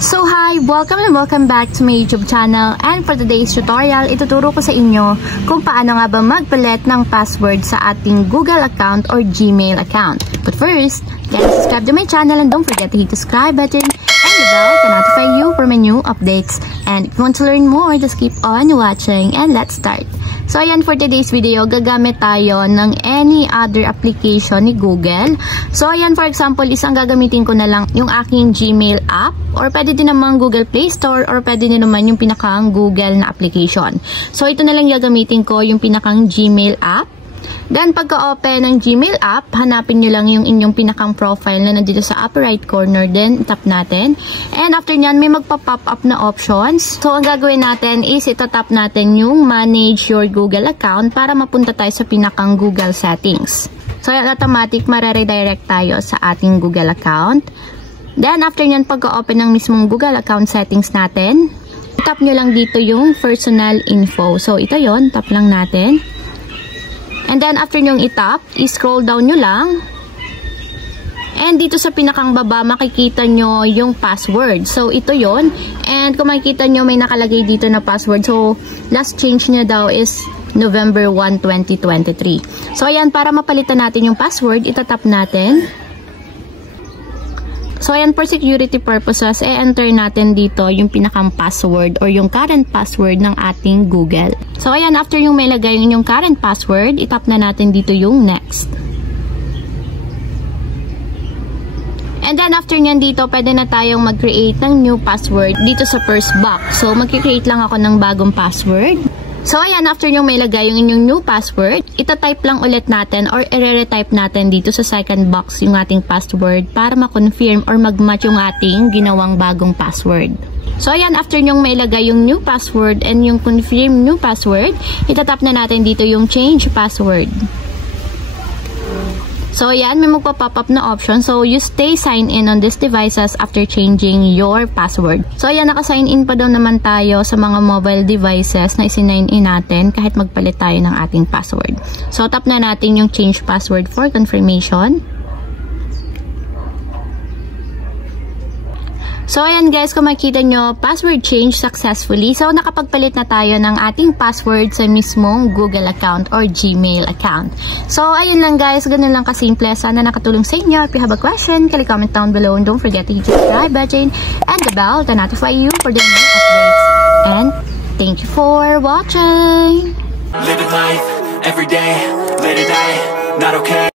So hi! Welcome and welcome back to my YouTube channel, and for today's tutorial, ituturo ko sa inyo kung paano nga ba magpalit ng password sa ating Google account or Gmail account. But first, guys, subscribe to my channel and don't forget to hit the subscribe button and the bell to notify you for my new updates. And if you want to learn more, just keep on watching and let's start. So ayan, for today's video, gagamit tayo ng any other application ni Google. So ayan, for example, isang gagamitin ko na lang yung aking Gmail app, or pwede din naman Google Play Store, or pwede din naman yung pinakang Google na application. So ito na lang gagamitin ko, yung pinakang Gmail app. Then pagka-open ng Gmail app, hanapin nyo lang yung inyong pinakang profile na nandito sa upper right corner, then tap natin. And after nyan, may magpa-pop up na options. So ang gagawin natin is itatap natin yung manage your Google account para mapunta tayo sa pinakang Google settings. So automatic mare-redirect tayo sa ating Google account. Then after nyan, pagka-open ng mismong Google account settings natin, tap nyo lang dito yung personal info. So ito yon, tap lang natin. And then, after nyong itap, i-scroll down nyo lang. And dito sa pinakang baba, makikita nyo yung password. So, ito yon. And kung makikita nyo, may nakalagay dito na password. So, last change nyo daw is November 1, 2023. So, ayan, para mapalitan natin yung password, itatap natin. So, ayan, for security purposes, enter natin dito yung pinakang password or yung current password ng ating Google. So, ayan, after yung may lagay yung current password, itap na natin dito yung next. And then, after nyan dito, pwede na tayong mag-create ng new password dito sa first box. So, mag-create lang ako ng bagong password. So, ayan, after yung may lagay yung inyong new password, itatype lang ulit natin or i-retype natin dito sa second box yung ating password para ma-confirm or mag-match yung ating ginawang bagong password. So, ayan, after yung may lagay yung new password and yung confirm new password, itatap na natin dito yung change password. So, ayan, may magpa-pop up na option. So, you stay signed in on these devices after changing your password. So, ayan, naka-sign in pa daw naman tayo sa mga mobile devices na isinign in natin kahit magpalit tayo ng ating password. So, tap na natin yung change password for confirmation. So, ayan guys, kung makikita nyo, password change successfully. So, nakapagpalit na tayo ng ating password sa mismong Google account or Gmail account. So, ayun lang guys, ganun lang kasimple. Sana nakatulong sa inyo. If you have a question, kindly comment down below and don't forget to hit the subscribe button and the bell to notify you for the new updates. And thank you for watching! Living life, every day, late at night, not okay.